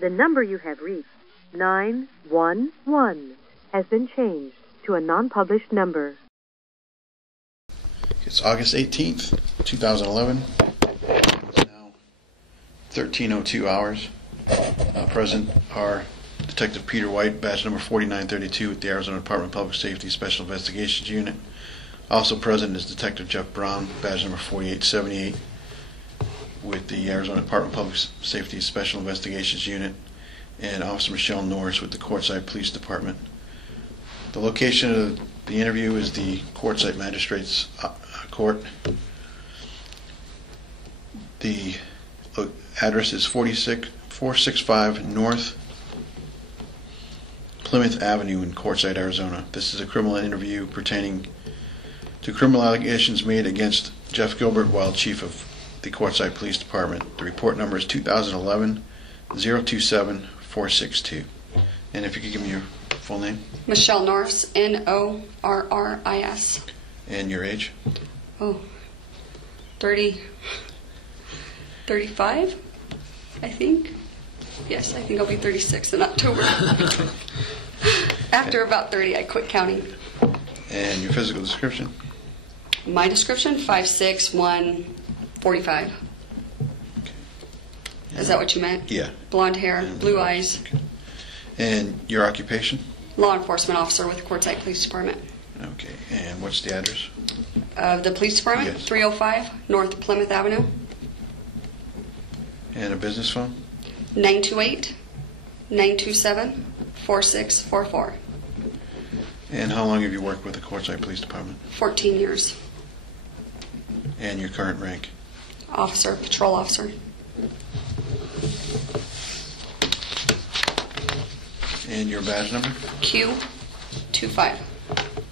The number you have reached, 911, has been changed to a non-published number. It's August 18th, 2011. It's now 13:02 hours. Present are Detective Peter White, badge number 4932 with the Arizona Department of Public Safety Special Investigations Unit. Also present is Detective Jeff Brown, badge number 4878 with the Arizona Department of Public Safety Special Investigations Unit, and Officer Michelle Norris with the Quartzsite Police Department. The location of the interview is the Quartzsite Magistrates Court. The address is 465 North Plymouth Avenue in Quartzsite, Arizona. This is a criminal interview pertaining to criminal allegations made against Jeff Gilbert while Chief of the Quartzsite Police Department. The report number is 2011-027-462. And if you could give me your full name. Michelle Norris, Norris. And your age? 35, I think. Yes, I think I'll be 36 in October. After about 30, I quit counting. And your physical description? My description, 5'6", 145. Okay. Is that what you meant? Yeah. Blonde hair, blue eyes. Okay. And your occupation? Law enforcement officer with the Quartzsite Police Department. Okay. And what's the address? The police department? Yes. 305 North Plymouth Avenue. And a business phone? 928-927-4644. And how long have you worked with the Quartzsite Police Department? 14 years. And your current rank? Officer, patrol officer. And your badge number? Q25.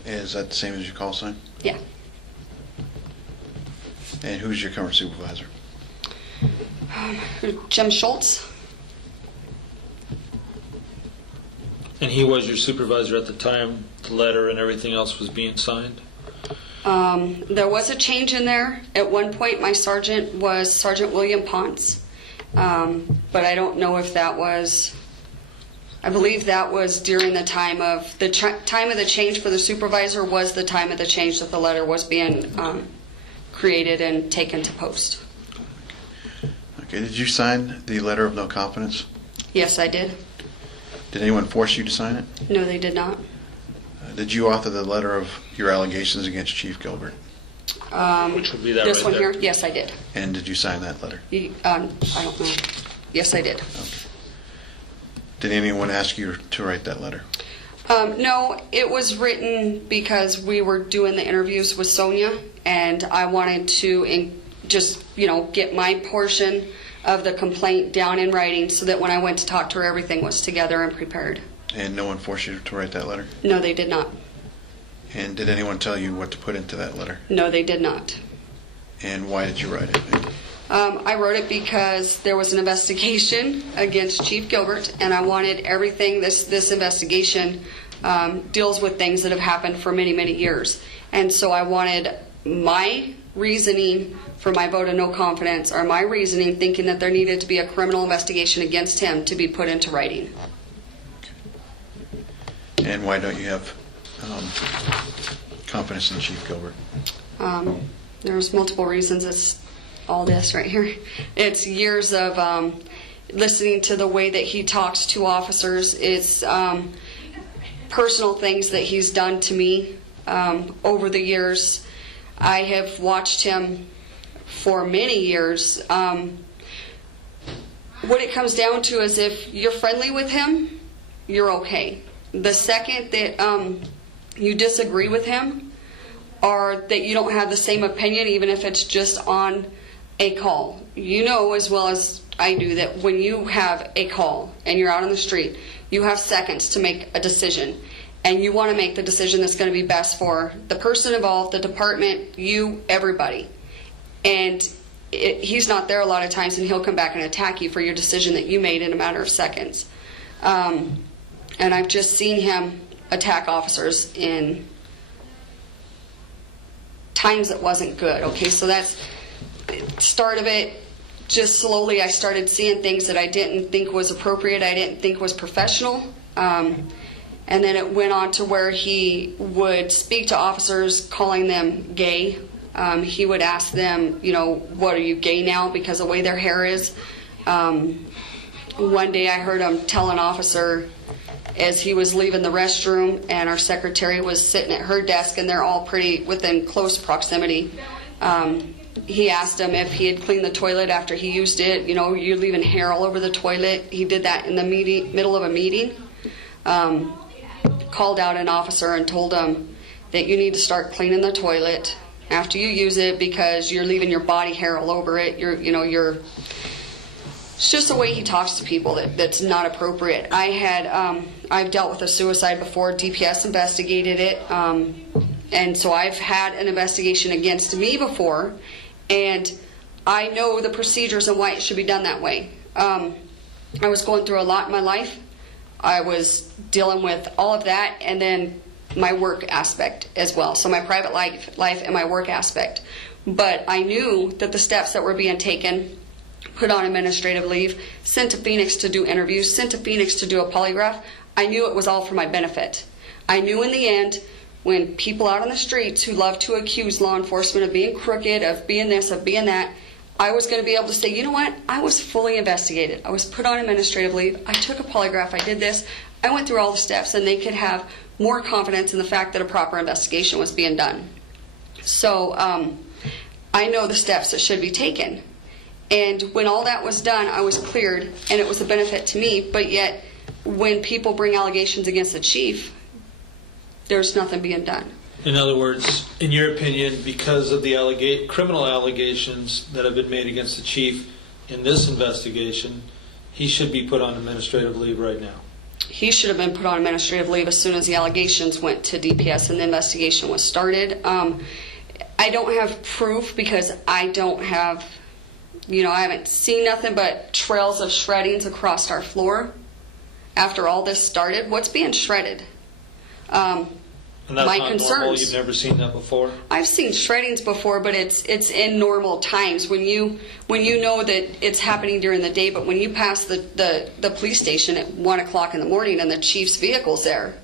Is that the same as your call sign? Yeah. And who's your current supervisor? Jim Schultz. And he was your supervisor at the time the letter and everything else was being signed? There was a change in there. At one point, my sergeant was Sergeant William Ponce, but I don't know if that was. I believe that was during the time of the time of the change for the supervisor was the time of the change that the letter was being created and taken to post. Okay. Did you sign the letter of no confidence? Yes, I did. Did anyone force you to sign it? No, they did not. Did you author the letter of your allegations against Chief Gilbert? Which would be that this right one there. here? Yes, I did. And did you sign that letter? I don't know. Yes, I did. Okay. Did anyone ask you to write that letter? No, it was written because we were doing the interviews with Sonia, and I wanted to just, get my portion of the complaint down in writing so that when I went to talk to her, everything was together and prepared. And no one forced you to write that letter? No, they did not. And did anyone tell you what to put into that letter? No, they did not. And why did you write it? I wrote it because there was an investigation against Chief Gilbert, and I wanted everything, this investigation deals with things that have happened for many, many years. And so I wanted my reasoning for my vote of no confidence, or my reasoning thinking that there needed to be a criminal investigation against him, to be put into writing. Okay. And why don't you have confidence in Chief Gilbert? There's multiple reasons. It's all this right here. It's years of listening to the way that he talks to officers. It's personal things that he's done to me over the years. I have watched him for many years. What it comes down to is if you're friendly with him, you're okay. The second that you disagree with him, or that you don't have the same opinion, even if it's just on a call. You know as well as I do that when you have a call and you're out on the street, you have seconds to make a decision. And you want to make the decision that's going to be best for the person involved, the department, you, everybody. And he's not there a lot of times, and he'll come back and attack you for your decision that you made in a matter of seconds. And I've just seen him attack officers in times that wasn't good. Okay, so that's the start of it. just slowly I started seeing things that I didn't think was appropriate, I didn't think was professional. And then it went on to where he would speak to officers calling them gay. He would ask them, you know, what are you, gay now because of the way their hair is? One day I heard him tell an officer as he was leaving the restroom and our secretary was sitting at her desk and they're all pretty within close proximity. He asked him if he had cleaned the toilet after he used it. You know, you're leaving hair all over the toilet. He did that in the middle of a meeting. Called out an officer and told him that you need to start cleaning the toilet after you use it because you're leaving your body hair all over it. It's just the way he talks to people that's not appropriate. I've dealt with a suicide before. DPS investigated it, and so I've had an investigation against me before, and I know the procedures and why it should be done that way. I was going through a lot in my life. I was dealing with all of that, and then my work aspect as well. So my private life and my work aspect. But I knew that the steps that were being taken, put on administrative leave, sent to Phoenix to do interviews, sent to Phoenix to do a polygraph, I knew it was all for my benefit. I knew in the end, when people out on the streets who love to accuse law enforcement of being crooked, of being this, of being that, I was going to be able to say, you know what, I was fully investigated. I was put on administrative leave. I took a polygraph. I did this. I went through all the steps, and they could have more confidence in the fact that a proper investigation was being done. So I know the steps that should be taken. And when all that was done, I was cleared, and it was a benefit to me. But yet, when people bring allegations against the chief, there's nothing being done. In other words, in your opinion, because of the criminal allegations that have been made against the chief in this investigation, he should be put on administrative leave right now. He should have been put on administrative leave as soon as the allegations went to DPS and the investigation was started. I don't have proof because I don't have, I haven't seen nothing but trails of shreddings across our floor after all this started. What's being shredded? And that's my not concerns. Normal? You've never seen that before? I've seen shreddings before, but it's in normal times when you know that it's happening during the day. But when you pass the police station at 1 o'clock in the morning and the chief's vehicle's there,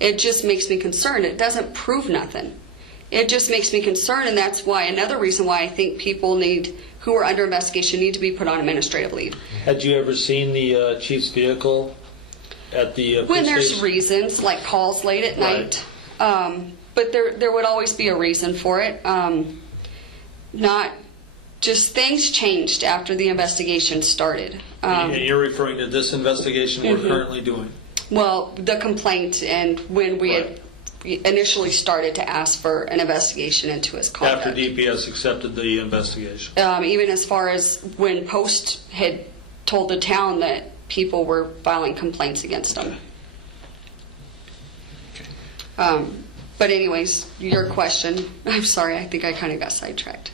it just makes me concerned. It doesn't prove nothing. It just makes me concerned, and that's why another reason why I think people who are under investigation need to be put on administrative leave. Had you ever seen the chief's vehicle at the when there's station? Reasons like calls late at night. But there would always be a reason for it. Not just things changed after the investigation started. And you're referring to this investigation we're currently doing? Well, the complaint and when we had initially started to ask for an investigation into his conduct. After DPS accepted the investigation? Even as far as when Post had told the town that people were filing complaints against him. But anyways, your question, I'm sorry, I think I kind of got sidetracked.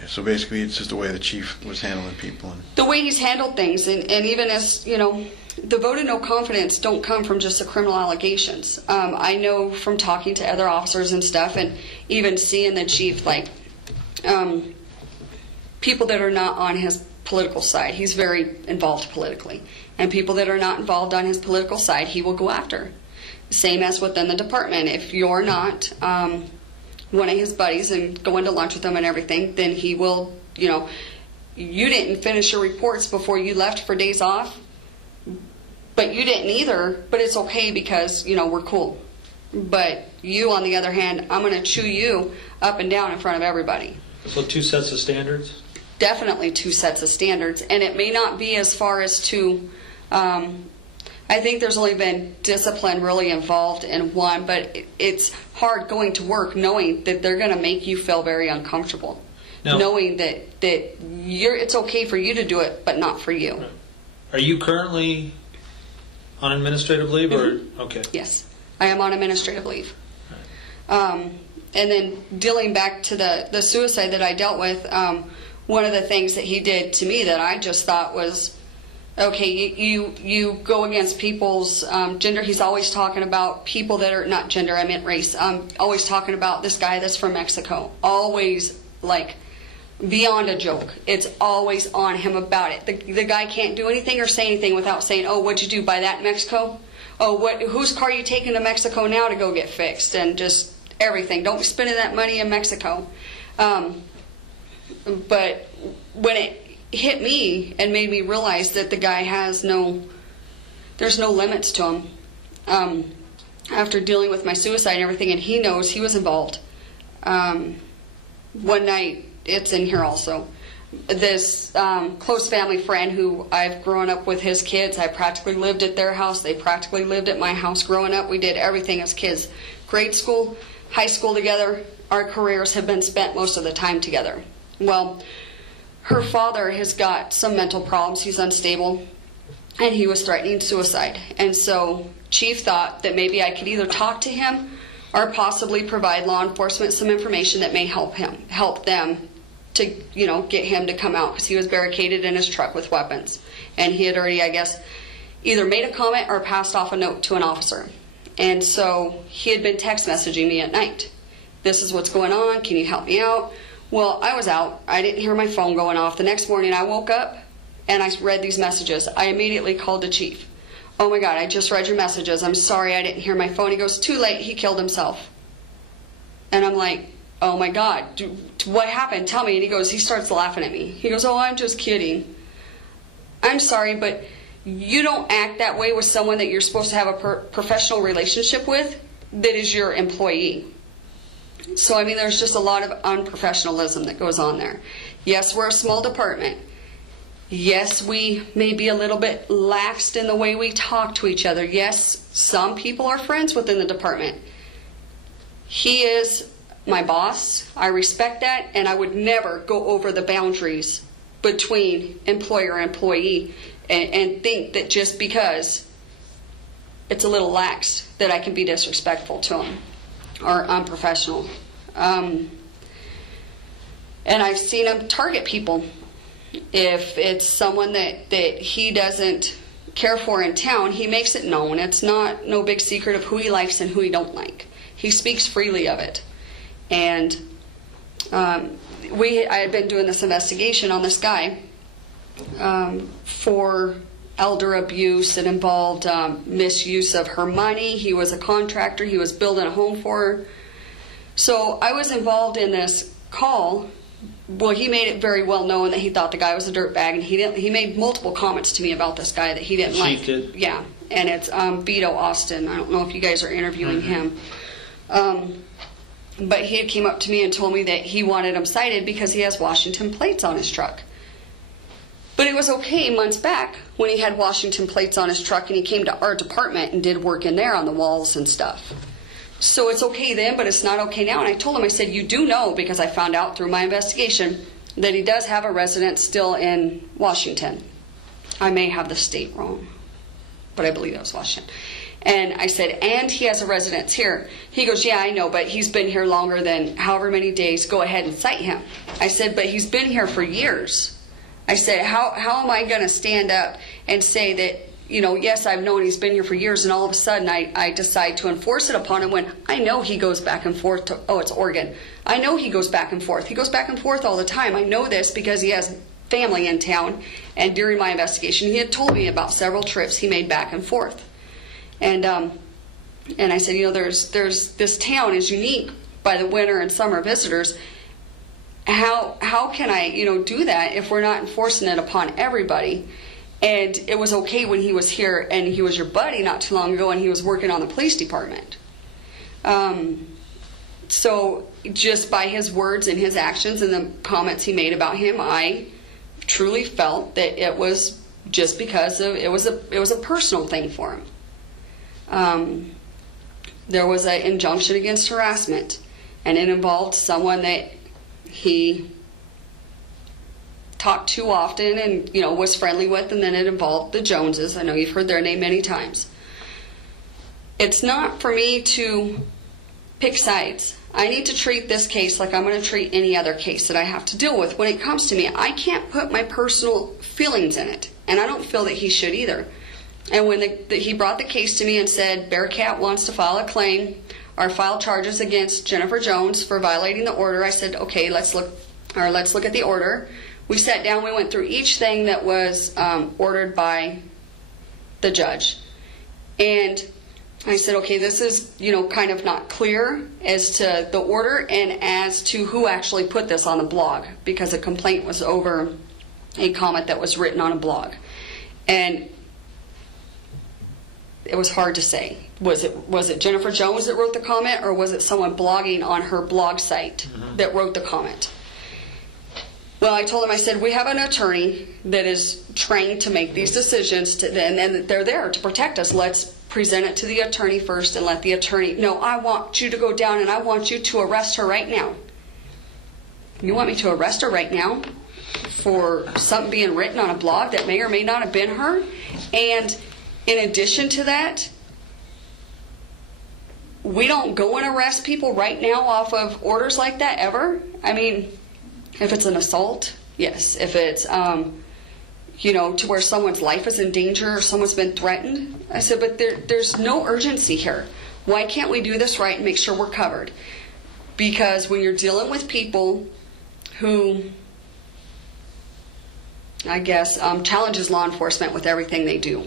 Yeah, so basically it's just the way the chief was handling people. The way he's handled things, and even as, the vote of no confidence don't come from just the criminal allegations. I know from talking to other officers and stuff, and even seeing the chief, people that are not on his political side, he's very involved politically. And people that are not involved on his political side, he will go after. Same as within the department. If you're not one of his buddies and going to lunch with him and everything, then he will, you didn't finish your reports before you left for days off, but you didn't either, but it's okay because, we're cool. But you, on the other hand, I'm going to chew you up and down in front of everybody. So 2 sets of standards? Definitely 2 sets of standards. And it may not be as far as to... I think there's only been discipline really involved in one, but it's hard going to work knowing that they're going to make you feel very uncomfortable. Now, knowing that it's okay for you to do it, but not for you. Are you currently on administrative leave? Mm-hmm. Or okay? Yes, I am on administrative leave. And then dealing back to the suicide that I dealt with, one of the things that he did to me that I just thought was, okay, you go against people's gender. He's always talking about people that are not gender, I meant race. Always talking about this guy that's from Mexico. Always beyond a joke. It's always on him about it. The guy can't do anything or say anything without saying, oh, what'd you do, buy that in Mexico? Oh, whose car are you taking to Mexico now to go get fixed? And just everything. Don't be spending that money in Mexico. But when it hit me and made me realize that the guy there's no limits to him. After dealing with my suicide and everything, and he knows he was involved. One night, it's in here also, this close family friend who I've grown up with his kids. I practically lived at their house. They practically lived at my house growing up. We did everything as kids. Grade school, high school together. Our careers have been spent most of the time together. Well, her father has got some mental problems. He's unstable, and he was threatening suicide. And so Chief thought that maybe I could either talk to him or possibly provide law enforcement some information that may help them to, get him to come out, because he was barricaded in his truck with weapons. And he had already, I guess, either made a comment or passed off a note to an officer. And so he had been text messaging me at night. This is what's going on. Can you help me out? Well, I was out. I didn't hear my phone going off. The next morning I woke up and I read these messages. I immediately called the chief. Oh my God, I just read your messages. I'm sorry I didn't hear my phone. He goes, too late. He killed himself. And I'm like, oh my God, what happened? Tell me. And he starts laughing at me. He goes, oh, I'm just kidding. I'm sorry, but you don't act that way with someone that you're supposed to have a professional relationship with that is your employee. So, I mean, there's just a lot of unprofessionalism that goes on there. Yes, we're a small department. Yes, we may be a little bit laxed in the way we talk to each other. Yes, some people are friends within the department. He is my boss. I respect that, and I would never go over the boundaries between employer and employee and think that just because it's a little lax that I can be disrespectful to him or unprofessional. And I've seen him target people. If it's someone that he doesn't care for in town, he makes it known. It's no big secret of who he likes and who he don't like. He speaks freely of it. And I had been doing this investigation on this guy for elder abuse. It involved misuse of her money. He was a contractor. He was building a home for her. So I was involved in this call. Well, he made it very well known that he thought the guy was a dirtbag, and he made multiple comments to me about this guy that he didn't like. Did. Yeah, and it's Vito Austin. I don't know if you guys are interviewing him. But he had came up to me and told me that he wanted him cited because he has Washington plates on his truck. But it was okay months back when he had Washington plates on his truck and he came to our department and did work in there on the walls and stuff. So it's okay then, but it's not okay now. And I told him, I said, you do know, because I found out through my investigation, that he does have a residence still in Washington. I may have the state wrong, but I believe that was Washington. And I said, and he has a residence here. He goes, yeah, I know, but he's been here longer than however many days. Go ahead and cite him. I said, but he's been here for years. I said, how am I going to stand up and say that, yes, I've known he's been here for years, and all of a sudden I decide to enforce it upon him when I know he goes back and forth to, it's Oregon. I know he goes back and forth. He goes back and forth all the time. I know this because he has family in town, and during my investigation, he had told me about several trips he made back and forth. And I said, there's this town is unique by the winter and summer visitors. How can I, do that if we're not enforcing it upon everybody? And it was okay when he was here and he was your buddy not too long ago and he was working on the police department. So just by his words and his actions and the comments he made about him, I truly felt that it was just because of it was a personal thing for him. There was an injunction against harassment, and it involved someone that he talked to often and was friendly with, and then it involved the Joneses. I know you've heard their name many times. It's not for me to pick sides. I need to treat this case like I'm going to treat any other case that I have to deal with. When it comes to me, I can't put my personal feelings in it, and I don't feel that he should either. And when he brought the case to me and said Bearcat wants to file a claim or file charges against Jennifer Jones for violating the order, I said, okay, let's look or let's look at the order. We sat down, we went through each thing that was ordered by the judge. And I said, okay, this is, kind of not clear as to the order and as to who actually put this on the blog, because a complaint was over a comment that was written on a blog. And it was hard to say. Was it Jennifer Jones that wrote the comment, or was it someone blogging on her blog site that wrote the comment? Well, I told him, I said, we have an attorney that is trained to make these decisions, and they're there to protect us. Let's present it to the attorney first and let the attorney, no, I want you to go down and I want you to arrest her right now. You want me to arrest her right now for something being written on a blog that may or may not have been her? And in addition to that, we don't go and arrest people right now off of orders like that ever. I mean, if it's an assault, yes. If it's, to where someone's life is in danger or someone's been threatened. I said, but there's no urgency here. Why can't we do this right and make sure we're covered? Because when you're dealing with people who, I guess, challenges law enforcement with everything they do,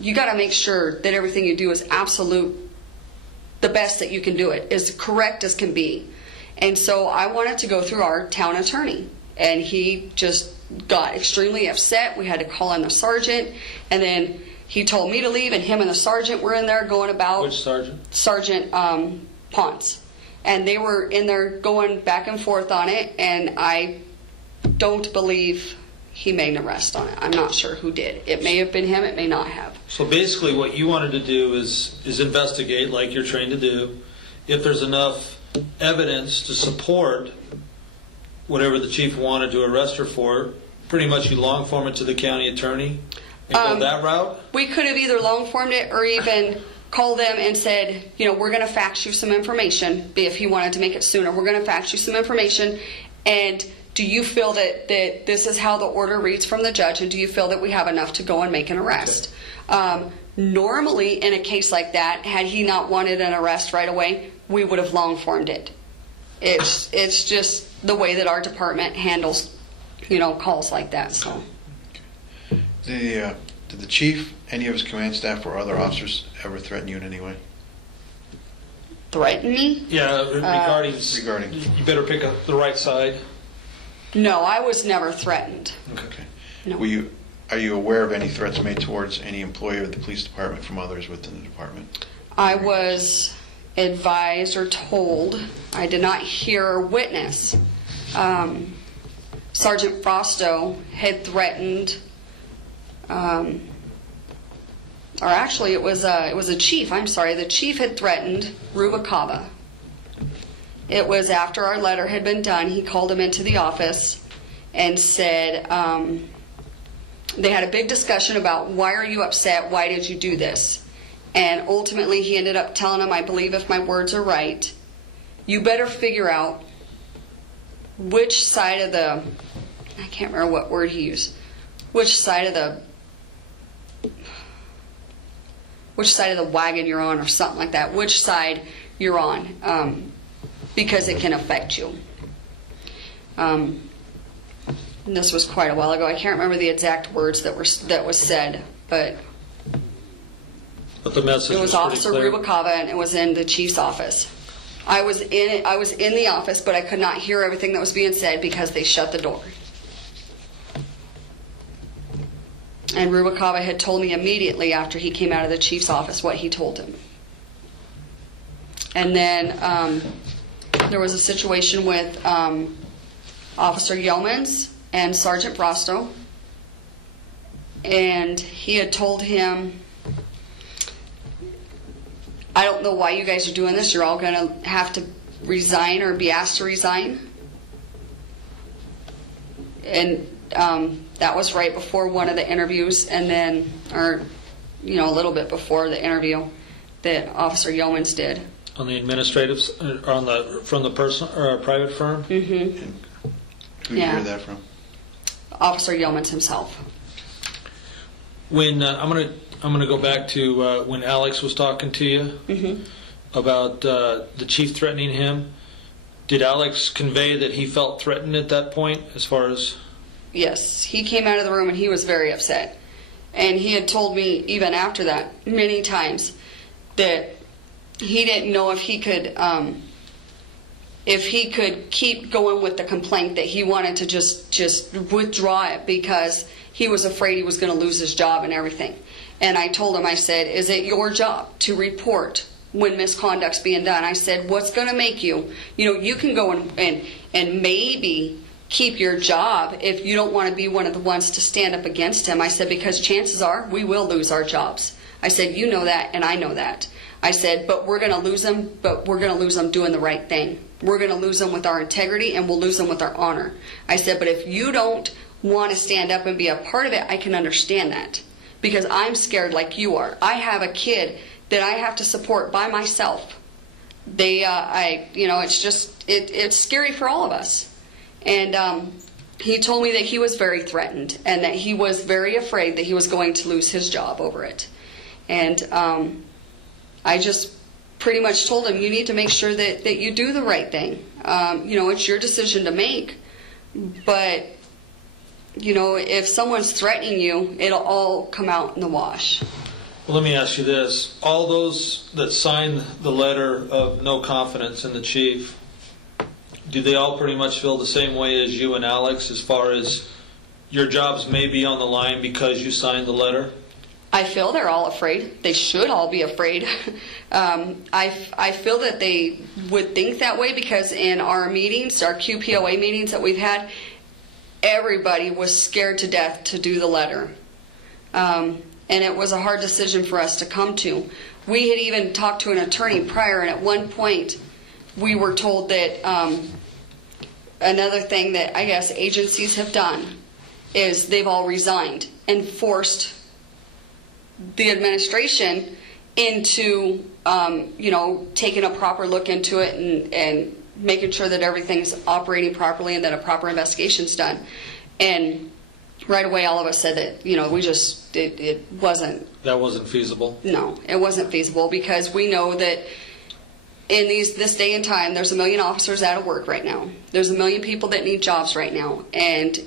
you got to make sure that everything you do is the best that you can do it, as correct as can be. And so I wanted to go through our town attorney, and he just got extremely upset. We had to call in the sergeant, and then he told me to leave, and him and the sergeant were in there going about... Which sergeant? Sergeant Ponce. And they were in there going back and forth on it, and I don't believe he made an arrest on it. I'm not sure who did. It may have been him, it may not have. So basically what you wanted to do is investigate, like you're trained to do. If there's enough evidence to support whatever the chief wanted to arrest her for, pretty much you long form it to the county attorney and go that route? We could have either long formed it or even called them and said, we're going to fax you some information, if he wanted to make it sooner. We're going to fax you some information, and do you feel that this is how the order reads from the judge, and do you feel that we have enough to go and make an arrest? Okay. Normally, in a case like that, had he not wanted an arrest right away, we would have long formed it. It's just the way that our department handles, calls like that. So, did the chief, any of his command staff, or other officers ever threaten you in any way? Threaten me? Yeah, regarding. You better pick up the right side. No, I was never threatened. Okay. No. Are you aware of any threats made towards any employee of the police department from others within the department? I was advised or told. I did not hear or witness. Sergeant Frosto had threatened, or actually it was a chief. I'm sorry, the chief had threatened Rubalcaba. It was after our letter had been done. He called him into the office and said, they had a big discussion about, why are you upset? Why did you do this? And ultimately he ended up telling him, I believe if my words are right, you better figure out which side of the, I can't remember what word he used, which side of the wagon you're on, or something like that, which side you're on, because it can affect you. And this was quite a while ago. I can't remember the exact words that was said, but the message it was Officer Rubalcaba, and it was in the chief's office. I was in the office, but I could not hear everything that was being said because they shut the door. And Rubalcaba had told me immediately after he came out of the chief's office what he told him. And then there was a situation with Officer Yeomans and Sergeant Frosto, and he had told him, I don't know why you guys are doing this. You're all going to have to resign or be asked to resign. And that was right before one of the interviews, and then, or a little bit before the interview that Officer Yeomans did. On the administrative, from the person or a private firm. Mm-hmm. And who did you hear that from? Officer Yeomans himself. When I'm gonna go back to when Alex was talking to you mm-hmm. about the chief threatening him. Did Alex convey that he felt threatened at that point as far as... Yes, he came out of the room and he was very upset. And he had told me even after that many times that he didn't know if he could keep going with the complaint, that he wanted to just withdraw it because he was afraid he was going to lose his job and everything. And I told him, I said, is it your job to report when misconduct's being done? I said, what's going to make you can go and maybe keep your job if you don't want to be one of the ones to stand up against him. I said, because chances are we will lose our jobs. I said, you know that and I know that. I said, but we're going to lose them, but we're going to lose them doing the right thing. We're going to lose them with our integrity and we'll lose them with our honor. I said, but if you don't want to stand up and be a part of it, I can understand that. Because I'm scared like you are. I have a kid that I have to support by myself. It's scary for all of us. And he told me that he was very threatened and that he was very afraid that he was going to lose his job over it. And I just pretty much told him, you need to make sure that you do the right thing. It's your decision to make. But, if someone's threatening you, it'll all come out in the wash. Well, let me ask you this. All those that signed the letter of no confidence in the chief, do they all pretty much feel the same way as you and Alex as far as your jobs may be on the line because you signed the letter? I feel they're all afraid. They should all be afraid. I feel that they would think that way because in our meetings, our QPOA meetings that we've had, everybody was scared to death to do the letter. And it was a hard decision for us to come to. We had even talked to an attorney prior, and at one point we were told that another thing that I guess agencies have done is they've all resigned and forced the administration into taking a proper look into it and making sure that everything's operating properly and that a proper investigation's done. And right away all of us said that it wasn't. That wasn't feasible? No, it wasn't feasible because we know that in this day and time there's 1 million officers out of work right now. There's 1 million people that need jobs right now, and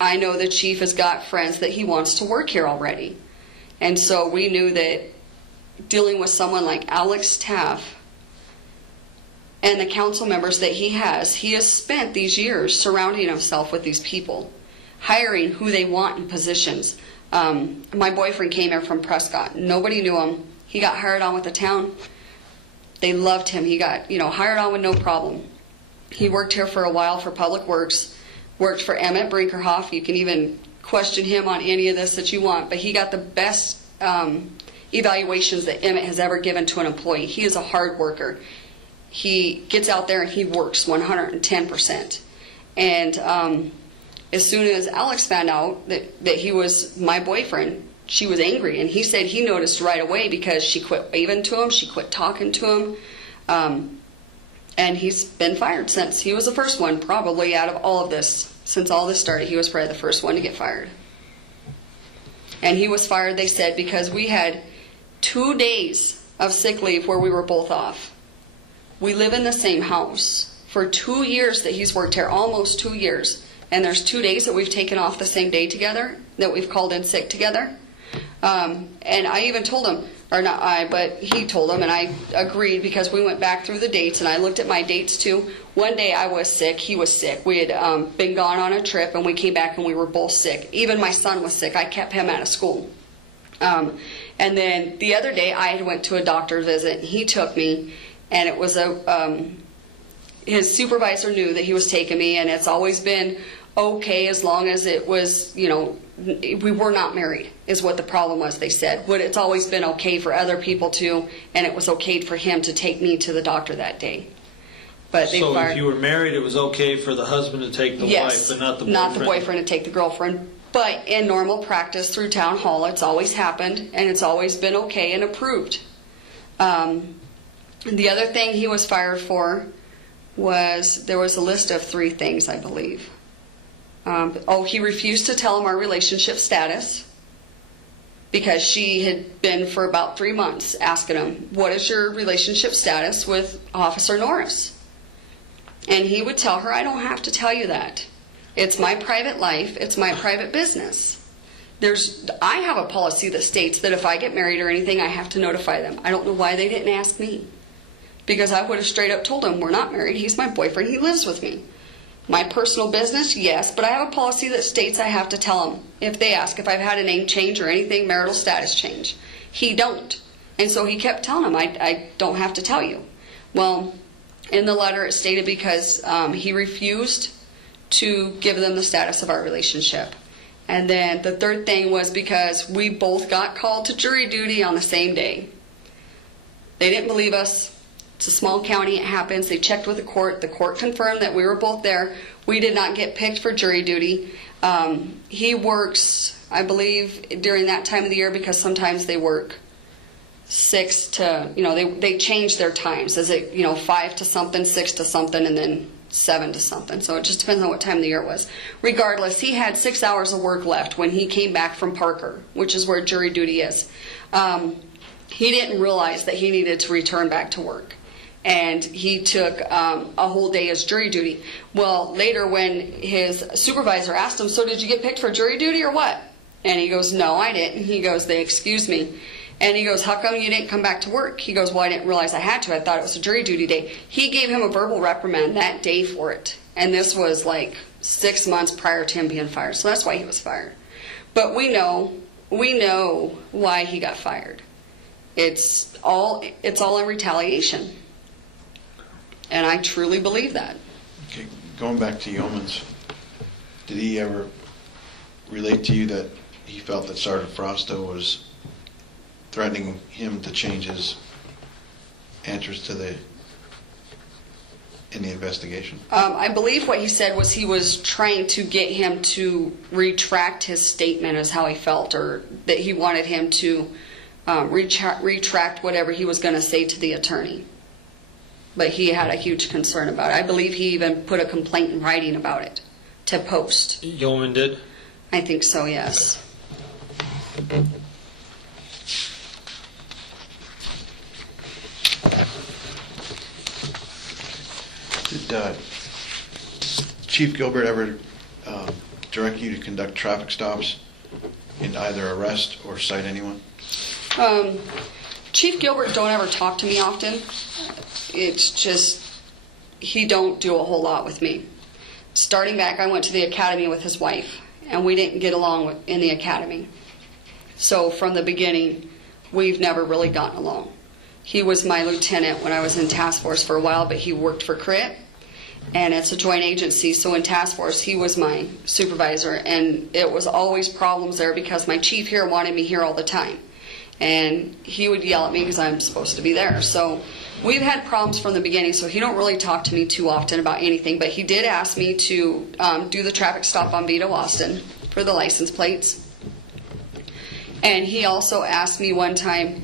I know the chief has got friends that he wants to work here already. And so we knew that dealing with someone like Alex Taff and the council members that he has spent these years surrounding himself with these people, hiring who they want in positions. My boyfriend came here from Prescott. Nobody knew him. He got hired on with the town. They loved him. He got hired on with no problem. He worked here for a while for Public Works, worked for Emmett Brinkerhoff. You can even question him on any of this that you want, but he got the best evaluations that Emmett has ever given to an employee. He is a hard worker. He gets out there and he works 110%. And as soon as Alex found out that he was my boyfriend, she was angry. And he said he noticed right away because she quit waving to him, she quit talking to him. And he's been fired since. He was the first one, probably, out of all of this. Since all this started, he was probably the first one to get fired. And he was fired, they said, because we had 2 days of sick leave where we were both off. We live in the same house. For 2 years that he's worked here, almost 2 years, and there's 2 days that we've taken off the same day together, that we've called in sick together. And I even told him, or not I, but he told him, and I agreed because we went back through the dates, and I looked at my dates too. One day I was sick, he was sick. We had been gone on a trip, and we came back and we were both sick. Even my son was sick. I kept him out of school. And then the other day I went to a doctor visit. He took me, and it was his supervisor knew that he was taking me, and it's always been okay as long as it was, we were not married is what the problem was, they said. But it's always been okay for other people to, and it was okay for him to take me to the doctor that day. But they so if you were married, it was okay for the husband to take the wife, but not the boyfriend? Not the boyfriend to take the girlfriend. But in normal practice through town hall, it's always happened, and it's always been okay and approved. The other thing he was fired for was, there was a list of 3 things, I believe. He refused to tell him our relationship status because she had been for about 3 months asking him, what is your relationship status with Officer Norris? And he would tell her, I don't have to tell you that. It's my private life. It's my private business. I have a policy that states that if I get married or anything, I have to notify them. I don't know why they didn't ask me. Because I would have straight up told him, we're not married. He's my boyfriend. He lives with me. My personal business, yes, but I have a policy that states I have to tell them if they ask if I've had a name change or anything, marital status change. He don't. And so he kept telling him, I don't have to tell you. Well, in the letter it stated because he refused to give them the status of our relationship. And then the third thing was because we both got called to jury duty on the same day. They didn't believe us. It's a small county, it happens. They checked with the court. The court confirmed that we were both there. We did not get picked for jury duty. He works, I believe, during that time of the year because sometimes they work 6 to, they change their times. Is it, 5 to something, 6 to something, and then 7 to something. So it just depends on what time of the year it was. Regardless, he had 6 hours of work left when he came back from Parker, which is where jury duty is. He didn't realize that he needed to return back to work. And he took a whole day as jury duty. Well, later when his supervisor asked him, so did you get picked for jury duty or what? And he goes, no, I didn't. He goes, they excused me. And he goes, how come you didn't come back to work? He goes, well, I didn't realize I had to. I thought it was a jury duty day. He gave him a verbal reprimand that day for it. And this was like 6 months prior to him being fired. So that's why he was fired. But we know why he got fired. It's all in retaliation. And I truly believe that. Okay, going back to Yeomans, did he ever relate to you that he felt that Sergeant Frosto was threatening him to change his answers in the investigation? I believe what he said was he was trying to get him to retract his statement as how he felt, or that he wanted him to retract whatever he was going to say to the attorney. But he had a huge concern about it. I believe he even put a complaint in writing about it to post. Yeoman did? I think so, yes. Did Chief Gilbert ever direct you to conduct traffic stops and either arrest or cite anyone? Chief Gilbert don't ever talk to me often. It's just, he don't do a whole lot with me. Starting back, I went to the academy with his wife, and we didn't get along in the academy. So from the beginning, we've never really gotten along. He was my lieutenant when I was in task force for a while, but he worked for CRIT, and it's a joint agency. So in task force, he was my supervisor, and it was always problems there because my chief here wanted me here all the time. And he would yell at me because I'm supposed to be there. So we've had problems from the beginning, so he don't really talk to me too often about anything. But he did ask me to do the traffic stop on Vito Austin for the license plates. And he also asked me one time,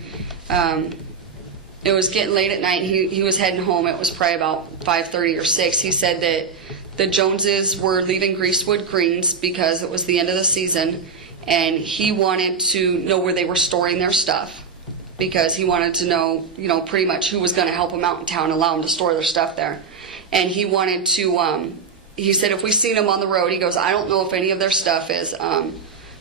it was getting late at night, and he was heading home. It was probably about 5:30 or 6. He said that the Joneses were leaving Greasewood Greens because it was the end of the season, and he wanted to know where they were storing their stuff because he wanted to know, pretty much who was going to help them out in town and allow them to store their stuff there. And he wanted to, he said if we seen them on the road, he goes, I don't know if any of their stuff is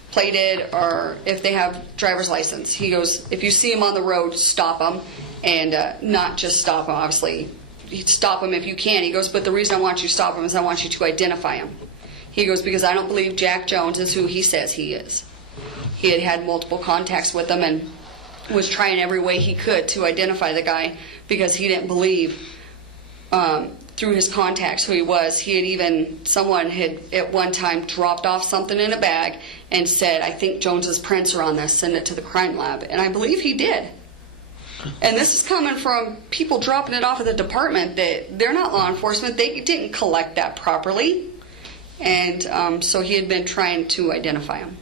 plated or if they have driver's license. He goes, if you see them on the road, stop them, and not just stop them, obviously. Stop them if you can. He goes, but the reason I want you to stop them is I want you to identify them. He goes, because I don't believe Jack Jones is who he says he is. He had multiple contacts with him and was trying every way he could to identify the guy because he didn't believe through his contacts who he was. Someone had at one time dropped off something in a bag and said, I think Jones's prints are on this, send it to the crime lab. And I believe he did. And this is coming from people dropping it off at the department that they're not law enforcement. They didn't collect that properly. And so he had been trying to identify him.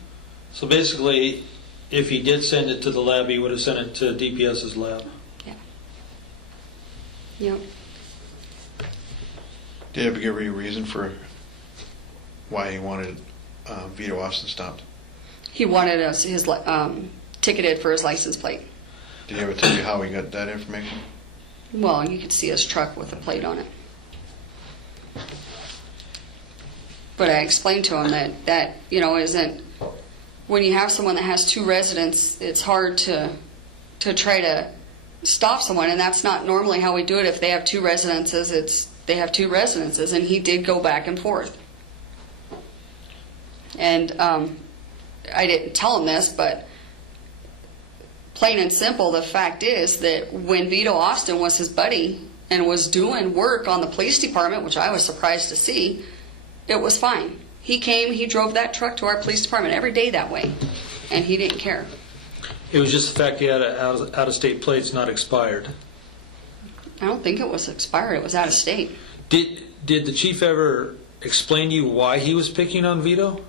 So basically, if he did send it to the lab, he would have sent it to DPS's lab. Yeah. Yep. Did he ever give you a reason for why he wanted Vito Austin stopped? He wanted us his ticketed for his license plate. Did he ever tell you how he got that information? Well, you could see his truck with a plate on it. But I explained to him that isn't, when you have someone that has two residents, it's hard to try to stop someone, and that's not normally how we do it. If they have two residences, they have two residences, and he did go back and forth. And I didn't tell him this, but plain and simple, the fact is that when Vito Austin was his buddy and was doing work on the police department, which I was surprised to see, it was fine. He came, he drove that truck to our police department every day that way, and he didn't care. It was just the fact he had out-of-state plates not expired. I don't think it was expired. It was out of state. Did the chief ever explain to you why he was picking on Vito?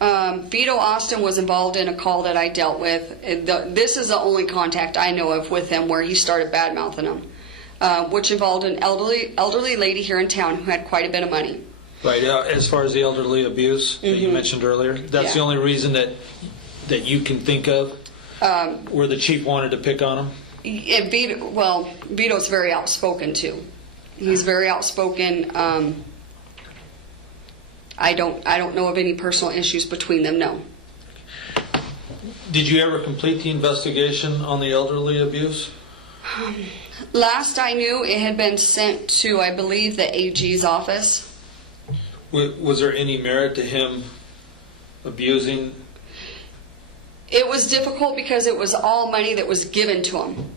Vito Austin was involved in a call that I dealt with. This is the only contact I know of with him where he started bad-mouthing him, which involved an elderly lady here in town who had quite a bit of money. Right, as far as the elderly abuse that you mentioned earlier, that's the only reason that you can think of where the chief wanted to pick on him? Vito's very outspoken too. He's very outspoken. I don't know of any personal issues between them, no. Did you ever complete the investigation on the elderly abuse? Last I knew, it had been sent to, I believe, the AG's office. Was there any merit to him abusing? It was difficult because it was all money that was given to him.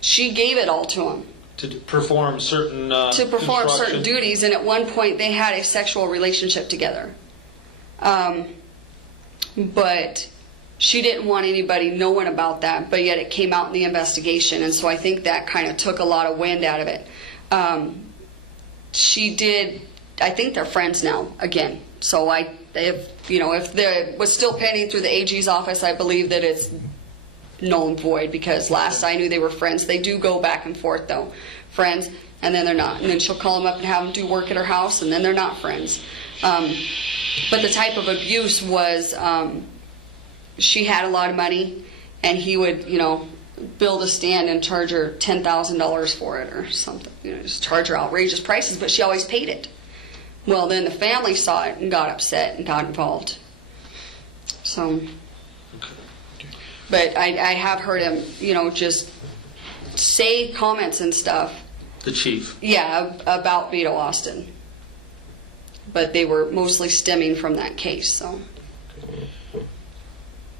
She gave it all to him. To perform certain certain duties, and at one point they had a sexual relationship together. But she didn't want anybody knowing about that, but yet it came out in the investigation, and so I think that kind of took a lot of wind out of it. She did. I think they're friends now again. So if there was still pending through the AG's office, I believe that it's null and void, because last I knew they were friends. They do go back and forth though, friends, and then they're not. And then she'll call them up and have them do work at her house, and then they're not friends. But the type of abuse was, she had a lot of money, and he would, build a stand and charge her $10,000 for it or something. Just charge her outrageous prices, but she always paid it. Well, then the family saw it and got upset and got involved. So, but I have heard him, just say comments and stuff. The chief? Yeah, about Vito Austin. But they were mostly stemming from that case, so.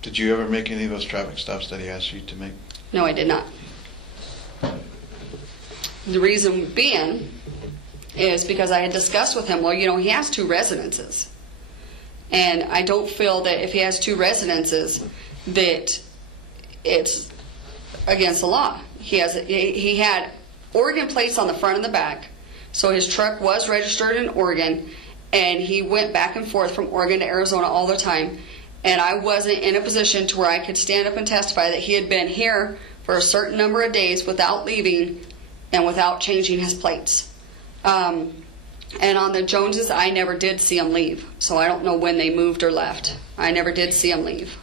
Did you ever make any of those traffic stops that he asked you to make? No, I did not. The reason being is because I had discussed with him, he has two residences. And I don't feel that if he has two residences that it's against the law. He had Oregon plates on the front and the back, so his truck was registered in Oregon, and he went back and forth from Oregon to Arizona all the time. And I wasn't in a position to where I could stand up and testify that he had been here for a certain number of days without leaving and without changing his plates. And on the Joneses, I never did see him leave, so I don't know when they moved or left. I never did see him leave.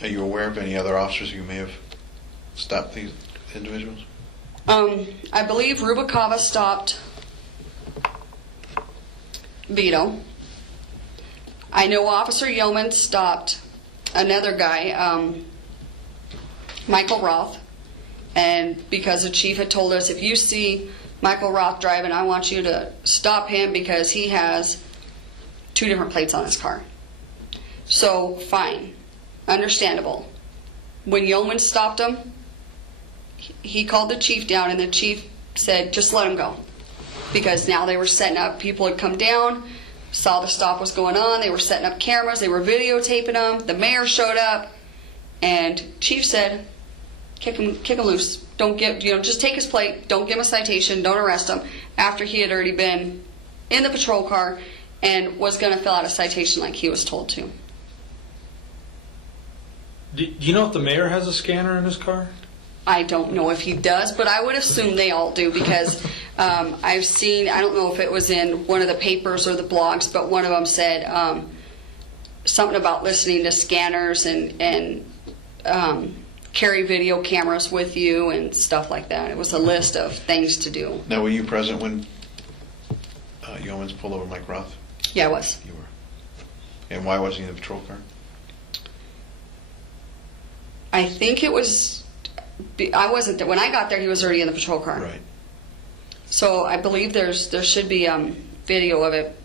Are you aware of any other officers who may have stopped these individuals? I believe Rubicava stopped Vito. I know Officer Yeoman stopped another guy, Michael Roth, and because the chief had told us, if you see Michael Roth driving, I want you to stop him because he has two different plates on his car. So, fine. Understandable. When Yeoman stopped him, he called the chief down, and the chief said, just let him go. Because now they were setting up, people had come down, saw the stop was going on, they were setting up cameras, they were videotaping them, the mayor showed up, and chief said, kick him loose. Don't just take his plate, don't give him a citation, don't arrest him, after he had already been in the patrol car and was going to fill out a citation like he was told to. Do you know if the mayor has a scanner in his car? I don't know if he does, but I would assume they all do, because I've seen, I don't know if it was in one of the papers or the blogs, but one of them said something about listening to scanners and carry video cameras with you and stuff like that. It was a list of things to do. Now, were you present when Yeomans pull over Mike Roth? Yeah, I was. You were. And why wasn't he in the patrol car? I think it was, I wasn't there. When I got there, he was already in the patrol car. Right. So I believe there should be video of it.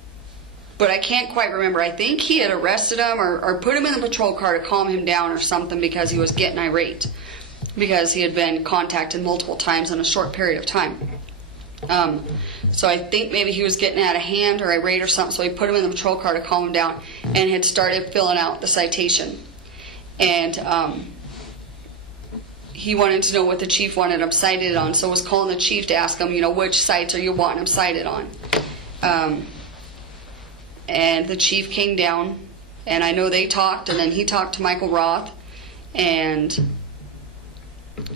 But I can't quite remember. I think he had arrested him or put him in the patrol car to calm him down or something because he was getting irate. Because he had been contacted multiple times in a short period of time. So I think maybe he was getting out of hand or irate or something, so he put him in the patrol car to calm him down and had started filling out the citation. And he wanted to know what the chief wanted him cited on, so was calling the chief to ask him, which sites are you wanting him cited on. And the chief came down, and I know they talked, and then he talked to Michael Roth, and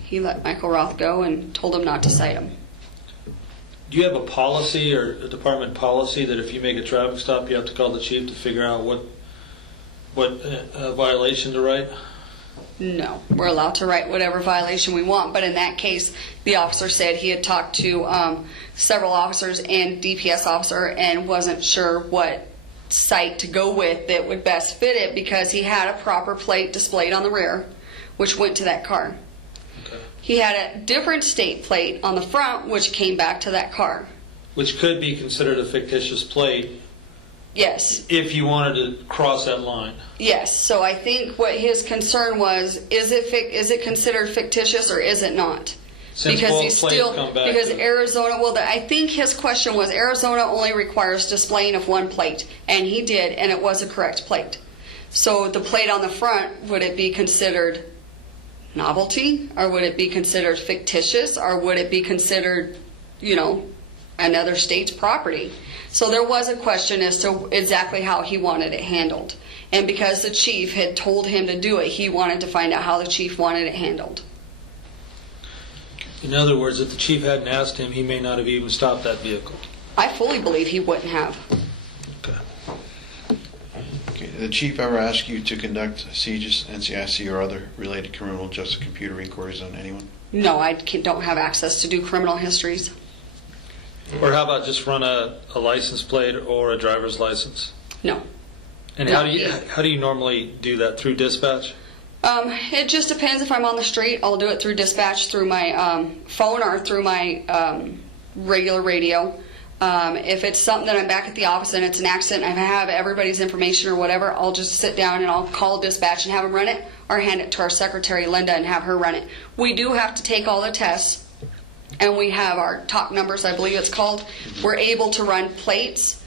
he let Michael Roth go and told him not to cite him. Do you have a policy or a department policy that if you make a traffic stop, you have to call the chief to figure out what violation to write? No, we're allowed to write whatever violation we want, but in that case, the officer said he had talked to several officers and DPS officer and wasn't sure what site to go with that would best fit it because he had a proper plate displayed on the rear, which went to that car. Okay. He had a different state plate on the front, which came back to that car. Which could be considered a fictitious plate. Yes. If you wanted to cross that line. Yes. So I think what his concern was, is it considered fictitious or is it not? Since because both he's plates still come back because to... Arizona. Well, I think his question was Arizona only requires displaying of one plate, and he did, and it was a correct plate. So the plate on the front, would it be considered novelty, or would it be considered fictitious, or would it be considered, another state's property? So there was a question as to exactly how he wanted it handled. And because the chief had told him to do it, he wanted to find out how the chief wanted it handled. In other words, if the chief hadn't asked him, he may not have even stopped that vehicle. I fully believe he wouldn't have. Okay. Did the chief ever ask you to conduct CJIS, NCIC, or other related criminal justice computer inquiries on anyone? No, I don't have access to do criminal histories. Or how about just run a license plate or a driver's license? No. And No. how do you normally do that? Through dispatch? It just depends. If I'm on the street, I'll do it through dispatch, through my phone, or through my regular radio. If it's something that I'm back at the office and it's an accident and I have everybody's information or whatever, I'll just sit down and I'll call dispatch and have them run it, or hand it to our secretary, Linda, and have her run it. We do have to take all the tests, and we have our talk numbers, I believe it's called. We're able to run plates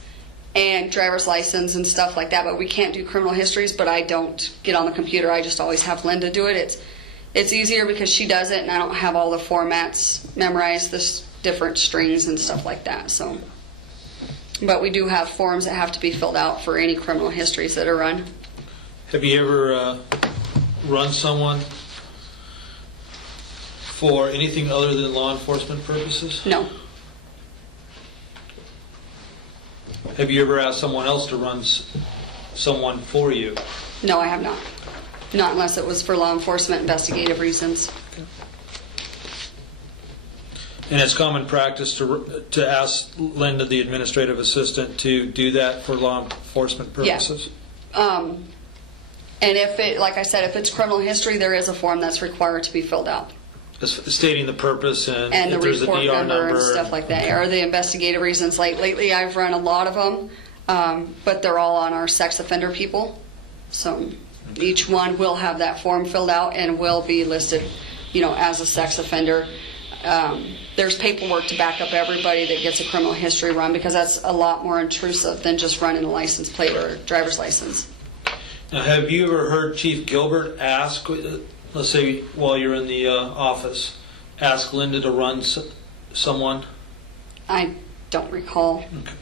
and driver's license and stuff like that, but we can't do criminal histories. But I don't get on the computer. I just always have Linda do it. It's easier because she does it, and I don't have all the formats memorized, the different strings and stuff like that. So, but we do have forms that have to be filled out for any criminal histories that are run. Have you ever run someone for anything other than law enforcement purposes? No. Have you ever asked someone else to run someone for you? No, I have not. Not unless it was for law enforcement investigative reasons. Okay. And it's common practice to ask Linda, the administrative assistant, to do that for law enforcement purposes? Yeah. And if it, like I said, if it's criminal history, there is a form that's required to be filled out. Stating the purpose and the if there's a report DR number and stuff like that, or the investigative reasons. Like lately, I've run a lot of them, but they're all on our sex offender people. So each one will have that form filled out and will be listed, as a sex offender. There's paperwork to back up everybody that gets a criminal history run, because that's a lot more intrusive than just running a license plate or driver's license. Now, have you ever heard Chief Gilbert ask, let's say while you're in the office, ask Linda to run someone? I don't recall. Okay.